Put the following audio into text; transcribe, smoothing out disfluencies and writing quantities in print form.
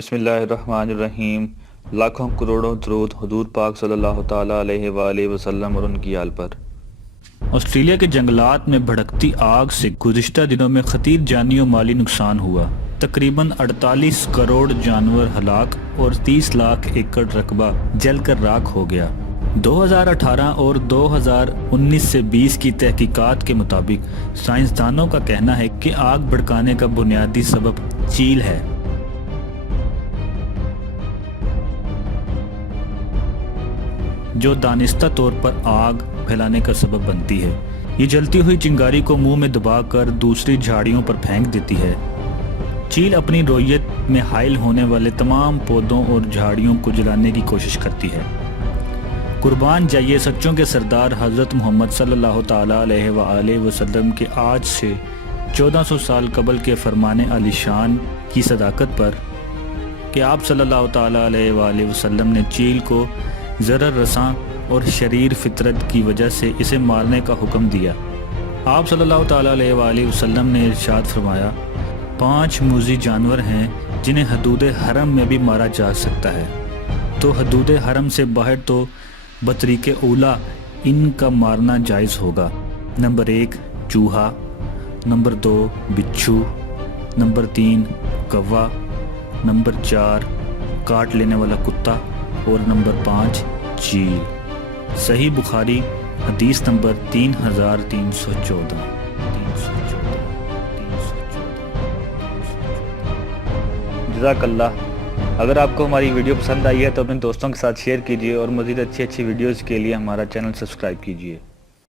بسم اللہ الرحمن الرحیم۔ لاکھوں کروڑوں درود حضور پاک صلی اللہ تعالیٰ علیہ وآلہ وسلم اور ان کی آل پر۔ آسٹریلیا کے جنگلات میں بھڑکتی آگ سے گزشتہ دنوں میں خطیر جانی و مالی نقصان ہوا۔ تقریباً 48 کروڑ جانور ہلاک اور 30 لاکھ ایکڑ رقبہ جل کر راکھ ہو گیا۔ 2018 اور 2019 سے 20 کی تحقیقات کے مطابق سائنسدانوں کا کہنا ہے کہ آگ بھڑکانے کا بنیادی سبب چیل ہے، جو دانستہ طور پر آگ پھیلانے کا سبب بنتی ہے۔ یہ جلتی ہوئی چنگاری کو منہ میں دبا کر دوسری جھاڑیوں پر پھینک دیتی ہے۔ چیل اپنی رویت میں حائل ہونے والے تمام پودوں اور جھاڑیوں کو جلانے کی کوشش کرتی ہے۔ قربان جائیے سچوں کے سردار حضرت محمد صلی اللہ تعالیٰ علیہ وآلہ وسلم کے آج سے 1400 سال قبل کے فرمان علی شان کی صداقت پر کہ آپ صلی اللہ تعالیٰ علیہ وآلہ وسلم نے چیل کو ضرر رساں اور شریر فطرت کی وجہ سے اسے مارنے کا حکم دیا۔ آپ صلی اللہ تعالیٰ علیہ وآلہ وسلم نے ارشاد فرمایا، 5 موذی جانور ہیں جنہیں حدود حرم میں بھی مارا جا سکتا ہے، تو حدود حرم سے باہر تو بطریق اولا ان کا مارنا جائز ہوگا۔ نمبر 1 چوہا، نمبر 2 بچھو، نمبر 3 کوا، نمبر 4 کاٹ لینے والا کتا اور نمبر 5 چیل۔ صحیح بخاری حدیث نمبر 3314۔ جزاک اللہ۔ اگر آپ کو ہماری ویڈیو پسند آئی ہے تو اپنے دوستوں کے ساتھ شیئر کیجیے اور مزید اچھی ویڈیوز کے لیے ہمارا چینل سبسکرائب کیجیے۔